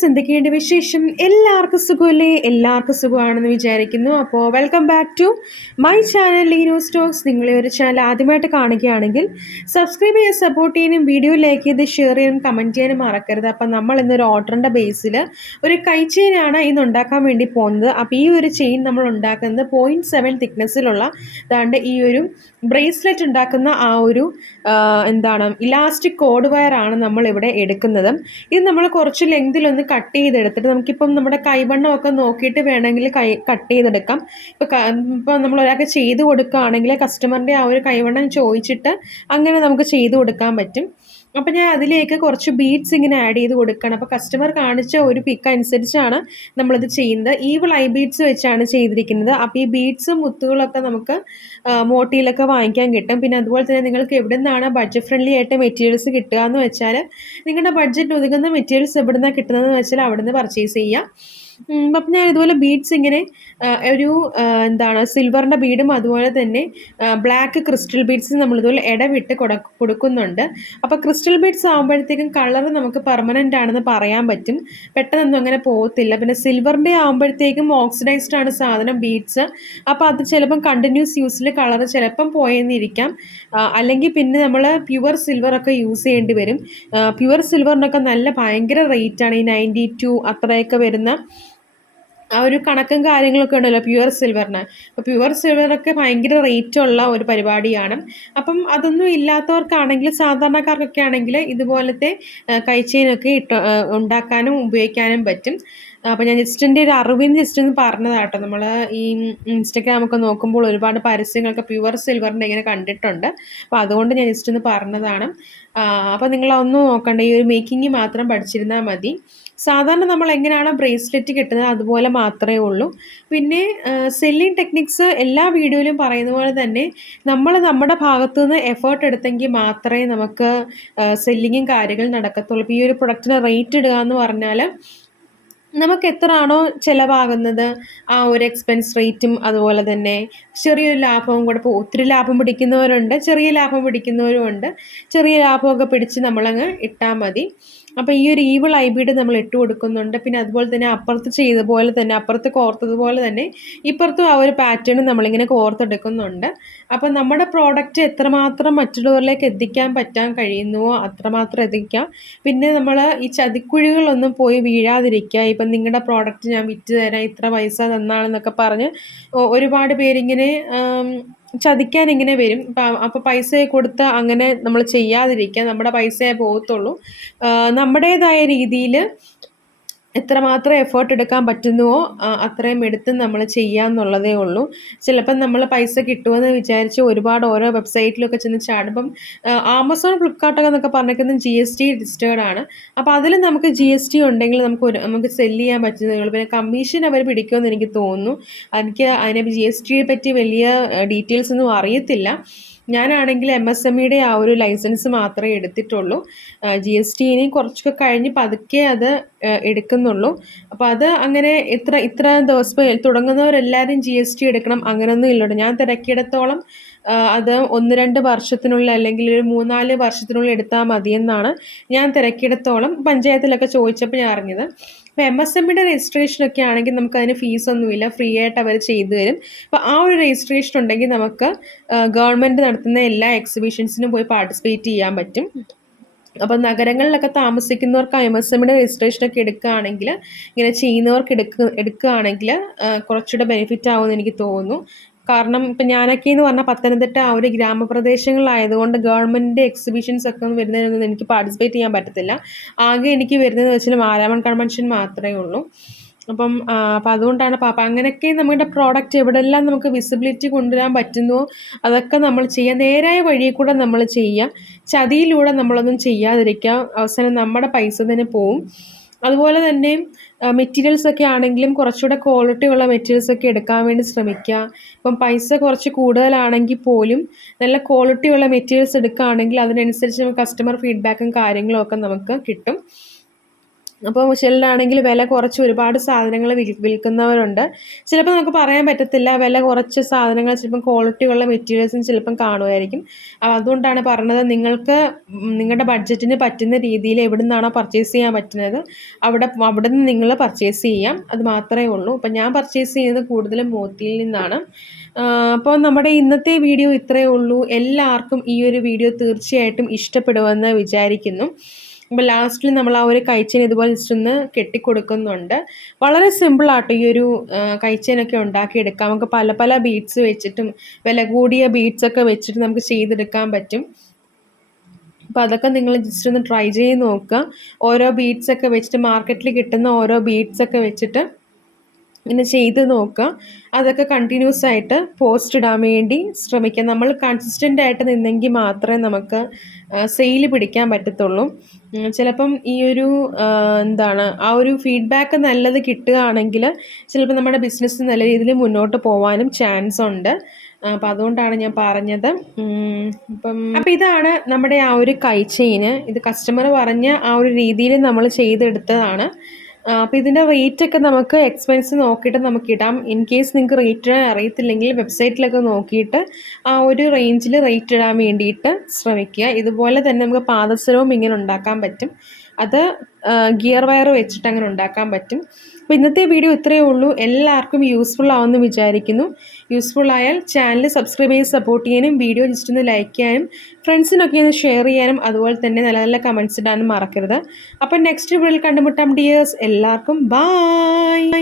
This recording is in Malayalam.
വ്യൂവേഴ്സ്, എന്തൊക്കെയുണ്ട് വിശേഷം? എല്ലാവർക്കും സുഖമല്ലേ? എല്ലാവർക്കും സുഖമാണെന്ന് വിചാരിക്കുന്നു. അപ്പോൾ welcome back to my channel Leeno stocks. നിങ്ങളെ ഒരു ചാനൽ ആദ്യമായിട്ട് കാണുകയാണെങ്കിൽ സബ്സ്ക്രൈബ് ചെയ്യാൻ, സപ്പോർട്ട് ചെയ്യാനും, വീഡിയോ ലൈക്ക് ചെയ്ത് ഷെയർ ചെയ്യാനും കമൻറ്റ് ചെയ്യാനും മറക്കരുത്. അപ്പം നമ്മൾ ഇന്നൊരു ഓർഡറിൻ്റെ ബേസിൽ ഒരു കൈ ചെയിനാണ് ഇന്ന് ഉണ്ടാക്കാൻ വേണ്ടി പോകുന്നത്. അപ്പോൾ ഈ ഒരു ചെയിൻ നമ്മൾ ഉണ്ടാക്കുന്നത് 0.7 തിക്നെസ്സിലുള്ള അതാണ്ട് ഈ ഒരു ബ്രേസ്ലെറ്റ് ഉണ്ടാക്കുന്ന ആ ഒരു ഇലാസ്റ്റിക് കോഡ് വയർ ആണ് നമ്മളിവിടെ എടുക്കുന്നത്. ഇത് നമ്മൾ കുറച്ച് ലെങ്തിലൊന്ന് കട്ട് ചെയ്തെടുത്തിട്ട് നമുക്കിപ്പം നമ്മുടെ കൈവണ്ണമൊക്കെ നോക്കിയിട്ട് വേണമെങ്കിൽ കട്ട് ചെയ്തെടുക്കാം. ഇപ്പോൾ നമ്മൾ ഒരാൾക്ക് ചെയ്ത് കൊടുക്കുകയാണെങ്കിൽ കസ്റ്റമറിൻ്റെ ആ ഒരു കൈവണ്ണം ചോദിച്ചിട്ട് അങ്ങനെ നമുക്ക് ചെയ്ത് കൊടുക്കാൻ പറ്റും. അപ്പോൾ ഞാൻ അതിലേക്ക് കുറച്ച് ബീഡ്സ് ഇങ്ങനെ ആഡ് ചെയ്ത് കൊടുക്കണം. അപ്പോൾ കസ്റ്റമർ കാണിച്ച ഒരു പിക്ക് അനുസരിച്ചാണ് നമ്മളിത് ചെയ്യുന്നത്. ഈവിൾ ഐ ബീഡ്സ് വെച്ചാണ് ചെയ്തിരിക്കുന്നത്. അപ്പോൾ ഈ ബീഡ്സും മുത്തുകളൊക്കെ നമുക്ക് മോട്ടിയിലൊക്കെ വാങ്ങിക്കാൻ കിട്ടും. പിന്നെ അതുപോലെ തന്നെ നിങ്ങൾക്ക് എവിടെ നിന്നാണ് ബഡ്ജറ്റ് ഫ്രണ്ട്ലി ആയിട്ട് മെറ്റീരിയൽസ് കിട്ടുക എന്ന് വെച്ചാൽ നിങ്ങളുടെ ബഡ്ജറ്റ് ഒതുങ്ങുന്ന മെറ്റീരിയൽസ് എവിടെ നിന്നാണ് കിട്ടുന്നതെന്ന് വെച്ചാൽ അവിടെ നിന്ന് പർച്ചേസ് ചെയ്യുക. അപ്പം ഞാൻ ഇതുപോലെ ബീഡ്സ് ഇങ്ങനെ ഒരു സിൽവറിൻ്റെ ബീഡും അതുപോലെ തന്നെ ബ്ലാക്ക് ക്രിസ്റ്റൽ ബീഡ്സ് നമ്മളിതുപോലെ ഇടവിട്ട് കൊടുക്കുന്നുണ്ട്. അപ്പോൾ ക്രിസ്റ്റൽ ബീഡ്സ് ആകുമ്പോഴത്തേക്കും കളർ നമുക്ക് പെർമനൻ്റ് ആണെന്ന് പറയാൻ പറ്റും, പെട്ടെന്നൊന്നും അങ്ങനെ പോകത്തില്ല. പിന്നെ സിൽവറിൻ്റെ ആകുമ്പോഴത്തേക്കും ഓക്സിഡൈസ്ഡ് ആണ് സാധനം ബീഡ്സ്. അപ്പോൾ അത് ചിലപ്പം കണ്ടിന്യൂസ് യൂസിൽ കളർ ചിലപ്പം പോയെന്നിരിക്കാം. അല്ലെങ്കിൽ പിന്നെ നമ്മൾ പ്യുവർ സിൽവറൊക്കെ യൂസ് ചെയ്യേണ്ടി വരും. പ്യുവർ സിൽവറിനൊക്കെ ഭയങ്കര റേറ്റാണ്. ഈ 92 അത്രയൊക്കെ വരുന്ന ആ ഒരു കണക്കും കാര്യങ്ങളൊക്കെ ഉണ്ടല്ലോ പ്യുവർ സിൽവറിന്. അപ്പോൾ പ്യുവർ സിൽവറൊക്കെ ഭയങ്കര റേറ്റുള്ള ഒരു പരിപാടിയാണ്. അപ്പം അതൊന്നും ഇല്ലാത്തവർക്കാണെങ്കിൽ, സാധാരണക്കാർക്കൊക്കെ ആണെങ്കിൽ ഇതുപോലത്തെ കൈച്ചെയിനൊക്കെ ഉണ്ടാക്കാനും ഉപയോഗിക്കാനും പറ്റും. അപ്പോൾ ഞാൻ ജസ്റ്റ് എൻ്റെ ഒരു അറിവിന് ജസ്റ്റ് ഒന്ന് പറഞ്ഞതാട്ടോ. നമ്മൾ ഈ ഇൻസ്റ്റഗ്രാമൊക്കെ നോക്കുമ്പോൾ ഒരുപാട് പരസ്യങ്ങളൊക്കെ പ്യുവർ സിൽവറിൻ്റെ ഇങ്ങനെ കണ്ടിട്ടുണ്ട്. അപ്പോൾ അതുകൊണ്ട് ഞാൻ ജസ്റ്റ് ഒന്ന് പറഞ്ഞതാണ്. അപ്പോൾ നിങ്ങളൊന്നും നോക്കണ്ട, ഈ ഒരു മേക്കിംഗ് മാത്രം പഠിച്ചിരുന്നാൽ മതി. സാധാരണ നമ്മൾ എങ്ങനെയാണോ ബ്രേസ്ലെറ്റ് കിട്ടുന്നത് അതുപോലെ മാത്രമേ ഉള്ളൂ. പിന്നെ സെല്ലിങ് ടെക്നിക്സ് എല്ലാ വീഡിയോയിലും പറയുന്ന പോലെ തന്നെ നമ്മൾ നമ്മുടെ ഭാഗത്തു നിന്ന് എഫേർട്ട് എടുത്തെങ്കിൽ മാത്രമേ നമുക്ക് സെല്ലിങ്ങും കാര്യങ്ങളും നടക്കത്തുള്ളൂ. ഇപ്പോൾ ഈ ഒരു പ്രൊഡക്റ്റിന് റേറ്റ് ഇടുക എന്ന് പറഞ്ഞാൽ നമുക്ക് എത്രയാണോ ചിലവാകുന്നത് ആ ഒരു എക്സ്പെൻസ് റേറ്റും അതുപോലെ തന്നെ ചെറിയൊരു ലാഭവും കൂടെ. ഇപ്പോൾ ഒത്തിരി ലാഭം പിടിക്കുന്നവരുണ്ട്, ചെറിയ ലാഭം പിടിക്കുന്നവരും ഉണ്ട്. ചെറിയ ലാഭമൊക്കെ പിടിച്ച് നമ്മളങ്ങ് ഇട്ടാൽ മതി. അപ്പോൾ ഈ ഒരു ഈവിൾ ഐ ബീഡ് നമ്മൾ ഇട്ട് കൊടുക്കുന്നുണ്ട്. പിന്നെ അതുപോലെ തന്നെ അപ്പുറത്ത് ചെയ്ത പോലെ തന്നെ, അപ്പുറത്ത് കോർത്തതുപോലെ തന്നെ ഇപ്പുറത്തും ആ ഒരു പാറ്റേൺ നമ്മളിങ്ങനെ കോർത്തെടുക്കുന്നുണ്ട്. അപ്പം നമ്മുടെ പ്രോഡക്റ്റ് എത്രമാത്രം മറ്റുള്ളവരിലേക്ക് എത്തിക്കാൻ പറ്റാൻ കഴിയുന്നുവോ അത്രമാത്രം എത്തിക്കാം. പിന്നെ നമ്മൾ ഈ ചതിക്കുഴികളൊന്നും പോയി വീഴാതിരിക്കുക. ഇപ്പം നിങ്ങളുടെ പ്രോഡക്റ്റ് ഞാൻ വിറ്റ് തരാം, ഇത്ര പൈസ തന്നാണെന്നൊക്കെ പറഞ്ഞ് ഒരുപാട് പേരിങ്ങനെ ചതിക്കാൻ ഇങ്ങനെ വരും. അപ്പോൾ പൈസ കൊടുത്ത് അങ്ങനെ നമ്മൾ ചെയ്യാതിരിക്കുക. നമ്മുടെ പൈസയെ പോകത്തുള്ളൂ. നമ്മുടേതായ രീതിയിൽ എത്രമാത്രം എഫേർട്ട് എടുക്കാൻ പറ്റുന്നുവോ അത്രയും എടുത്ത് നമ്മൾ ചെയ്യാമെന്നുള്ളതേ ഉള്ളൂ. ചിലപ്പം നമ്മൾ പൈസ കിട്ടുമെന്ന് വിചാരിച്ച് ഒരുപാട് ഓരോ വെബ്സൈറ്റിലൊക്കെ ചെന്ന് ചാടുമ്പം ആമസോൺ, ഫ്ലിപ്കാർട്ടൊക്കെ എന്നൊക്കെ പറഞ്ഞിരിക്കുന്നത് GST രജിസ്റ്റേർഡ് ആണ്. അപ്പോൾ അതിൽ നമുക്ക് GST ഉണ്ടെങ്കിൽ നമുക്ക് സെല്ല് ചെയ്യാൻ പറ്റുന്നതേ ഉള്ളൂ. പിന്നെ കമ്മീഷൻ അവർ പിടിക്കുമെന്ന് എനിക്ക് തോന്നുന്നു. എനിക്ക് അതിനെ GSTയെ പറ്റി വലിയ ഡീറ്റെയിൽസ് ഒന്നും അറിയത്തില്ല. ഞാനാണെങ്കിൽ MSMEയുടെ ആ ഒരു ലൈസൻസ് മാത്രമേ എടുത്തിട്ടുള്ളൂ. GST ഇനി കുറച്ചൊക്കെ കഴിഞ്ഞ് പതുക്കെ അത് എടുക്കുന്നുള്ളൂ. അപ്പോൾ അത് അങ്ങനെ ഇത്ര ദിവസം തുടങ്ങുന്നവരെല്ലാവരും GST എടുക്കണം അങ്ങനെയൊന്നും ഇല്ലല്ലോ. ഞാൻ തിരക്കിയിടത്തോളം അത് 1-2 വർഷത്തിനുള്ളിൽ അല്ലെങ്കിൽ ഒരു 3-4 വർഷത്തിനുള്ളിൽ എടുത്താൽ മതിയെന്നാണ് ഞാൻ തിരക്കിയിടത്തോളം പഞ്ചായത്തിലൊക്കെ ചോദിച്ചപ്പോൾ ഞാൻ അറിഞ്ഞത്. ഇപ്പോൾ MSMEയുടെ രജിസ്ട്രേഷനൊക്കെ ആണെങ്കിൽ നമുക്കതിന് ഫീസൊന്നുമില്ല, ഫ്രീ ആയിട്ട് അവർ ചെയ്തു തരും. അപ്പോൾ ആ ഒരു രജിസ്ട്രേഷൻ ഉണ്ടെങ്കിൽ നമുക്ക് ഗവൺമെൻറ് നടത്തുന്ന എല്ലാ എക്സിബിഷൻസിനും പോയി പാർട്ടിസിപ്പേറ്റ് ചെയ്യാൻ പറ്റും. അപ്പോൾ നഗരങ്ങളിലൊക്കെ താമസിക്കുന്നവർക്ക് MSMEയുടെ രജിസ്ട്രേഷനൊക്കെ എടുക്കുകയാണെങ്കിൽ, ഇങ്ങനെ ചെയ്യുന്നവർക്ക് എടുക്കുകയാണെങ്കിൽ കുറച്ചുകൂടെ ബെനിഫിറ്റ് ആവുമെന്ന് എനിക്ക് തോന്നുന്നു. കാരണം ഇപ്പം ഞാനൊക്കെ എന്ന് പറഞ്ഞാൽ പത്തനംതിട്ട ആ ഒരു ഗ്രാമപ്രദേശങ്ങളിലായതുകൊണ്ട് ഗവൺമെൻറ് എക്സിബിഷൻസ് ഒക്കെ വരുന്നതിനൊന്നും എനിക്ക് പാർട്ടിസിപ്പേറ്റ് ചെയ്യാൻ പറ്റത്തില്ല. ആകെ എനിക്ക് വരുന്നതെന്ന് വെച്ചാൽ മാരാമൺ കൺവെൻഷൻ മാത്രമേ ഉള്ളൂ. അപ്പം അതുകൊണ്ടാണ് അങ്ങനെയൊക്കെ നമ്മുടെ പ്രോഡക്റ്റ് എവിടെയെല്ലാം നമുക്ക് വിസിബിലിറ്റി കൊണ്ടുവരാൻ പറ്റുന്നുവോ അതൊക്കെ നമ്മൾ ചെയ്യുക. നേരായ വഴിയിൽ കൂടെ നമ്മൾ ചെയ്യുക, ചതിയിലൂടെ നമ്മളൊന്നും ചെയ്യാതിരിക്കുക. അവസാനം നമ്മുടെ പൈസ തന്നെ പോവും. അതുപോലെ തന്നെ മെറ്റീരിയൽസൊക്കെ ആണെങ്കിലും കുറച്ചുകൂടെ ക്വാളിറ്റി ഉള്ള മെറ്റീരിയൽസൊക്കെ എടുക്കാൻ വേണ്ടി ശ്രമിക്കുക. ഇപ്പം പൈസ കുറച്ച് കൂടുതലാണെങ്കിൽ പോലും നല്ല ക്വാളിറ്റി ഉള്ള മെറ്റീരിയൽസ് എടുക്കുകയാണെങ്കിൽ അതിനനുസരിച്ച് കസ്റ്റമർ ഫീഡ്ബാക്കും കാര്യങ്ങളും ഒക്കെ നമുക്ക് കിട്ടും. അപ്പോൾ ചിലരാണെങ്കിൽ വില കുറച്ച് ഒരുപാട് സാധനങ്ങൾ വിൽക്കുന്നവരുണ്ട്. ചിലപ്പോൾ നമുക്ക് പറയാൻ പറ്റത്തില്ല, വില കുറച്ച് സാധനങ്ങൾ ചിലപ്പം ക്വാളിറ്റിയുള്ള മെറ്റീരിയൽസും ചിലപ്പം കാണുമായിരിക്കും. അപ്പോൾ അതുകൊണ്ടാണ് പറഞ്ഞത്, നിങ്ങൾക്ക് നിങ്ങളുടെ ബഡ്ജറ്റിന് പറ്റുന്ന രീതിയിൽ എവിടെ നിന്നാണോ പർച്ചേസ് ചെയ്യാൻ പറ്റുന്നത് അവിടെ നിന്ന് നിങ്ങൾ പർച്ചേസ് ചെയ്യാം. അത് മാത്രമേ ഉള്ളൂ. അപ്പം ഞാൻ പർച്ചേസ് ചെയ്യുന്നത് കൂടുതലും മോത്തിയിൽ നിന്നാണ്. അപ്പോൾ നമ്മുടെ ഇന്നത്തെ വീഡിയോ ഇത്രയേ ഉള്ളൂ. എല്ലാവർക്കും ഈ ഒരു വീഡിയോ തീർച്ചയായിട്ടും ഇഷ്ടപ്പെടുമെന്ന് വിചാരിക്കുന്നു. അപ്പോൾ ലാസ്റ്റിൽ നമ്മൾ ആ ഒരു കൈച്ചെയിൻ ഇതുപോലെ ജസ്റ്റ് ഒന്ന് കെട്ടിക്കൊടുക്കുന്നുണ്ട്. വളരെ സിമ്പിളാട്ടോ ഈ ഒരു കൈച്ചെയിനൊക്കെ ഉണ്ടാക്കിയെടുക്കാം. നമുക്ക് പല പല ബീഡ്സ് വെച്ചിട്ടും വില കൂടിയ ബീഡ്സൊക്കെ വെച്ചിട്ട് നമുക്ക് ചെയ്തെടുക്കാൻ പറ്റും. അപ്പോൾ അതൊക്കെ നിങ്ങൾ ജസ്റ്റ് ഒന്ന് ട്രൈ ചെയ്ത് നോക്കുക. ഓരോ ബീഡ്സൊക്കെ വെച്ചിട്ട് മാർക്കറ്റിൽ കിട്ടുന്ന ഓരോ ബീഡ്സൊക്കെ വെച്ചിട്ട് ഇങ്ങനെ ചെയ്ത് നോക്കുക. അതൊക്കെ കണ്ടിന്യൂസ് ആയിട്ട് പോസ്റ്റ് ഇടാൻ വേണ്ടി ശ്രമിക്കുക. നമ്മൾ കൺസിസ്റ്റൻ്റ് ആയിട്ട് നിന്നെങ്കിൽ മാത്രമേ നമുക്ക് സെയിൽ പിടിക്കാൻ പറ്റത്തുള്ളൂ. ചിലപ്പം ഈ ഒരു ആ ഒരു ഫീഡ്ബാക്ക് നല്ലത് കിട്ടുകയാണെങ്കിൽ ചിലപ്പോൾ നമ്മുടെ ബിസിനസ് നല്ല രീതിയിൽ മുന്നോട്ട് പോകാനും ചാൻസ് ഉണ്ട്. അപ്പം അതുകൊണ്ടാണ് ഞാൻ പറഞ്ഞത്. അപ്പം ഇതാണ് നമ്മുടെ ആ ഒരു കൈച്ചെയിന്. ഇത് കസ്റ്റമർ പറഞ്ഞ ആ ഒരു രീതിയിൽ നമ്മൾ ചെയ്തെടുത്തതാണ്. അപ്പോൾ ഇതിൻ്റെ റേറ്റൊക്കെ നമുക്ക് എക്സ്പെൻസ് നോക്കിയിട്ട് നമുക്ക് ഇടാം. ഇൻ കേസ് നിങ്ങൾക്ക് റേറ്റ് അറിയത്തില്ലെങ്കിൽ വെബ്സൈറ്റിലൊക്കെ നോക്കിയിട്ട് ആ ഒരു റേഞ്ചിൽ റേറ്റ് ഇടാൻ വേണ്ടിയിട്ട് ശ്രമിക്കുക. ഇതുപോലെ തന്നെ നമുക്ക് പാദസരവും ഇങ്ങനെ ഉണ്ടാക്കാൻ പറ്റും. അത് ഗിയർ വയർ വെച്ചിട്ട് അങ്ങനെ ഉണ്ടാക്കാൻ പറ്റും. അപ്പോൾ ഇന്നത്തെ വീഡിയോ ഇത്രയേ ഉള്ളൂ. എല്ലാവർക്കും യൂസ്ഫുൾ ആവുമെന്ന് വിചാരിക്കുന്നു. യൂസ്ഫുൾ ആയാൽ ചാനൽ സബ്സ്ക്രൈബ് ചെയ്ത് സപ്പോർട്ട് ചെയ്യാനും വീഡിയോ ജസ്റ്റ് ഒന്ന് ലൈക്ക് ചെയ്യാനും ഫ്രണ്ട്സിനൊക്കെ ഒന്ന് ഷെയർ ചെയ്യാനും അതുപോലെ തന്നെ നല്ല നല്ല കമൻറ്റ്സ് ഇടാനും മറക്കരുത്. അപ്പോൾ നെക്സ്റ്റ് വീഡിയോയിൽ കണ്ടുമുട്ടാം ഡിയേഴ്സ്. എല്ലാവർക്കും ബൈ.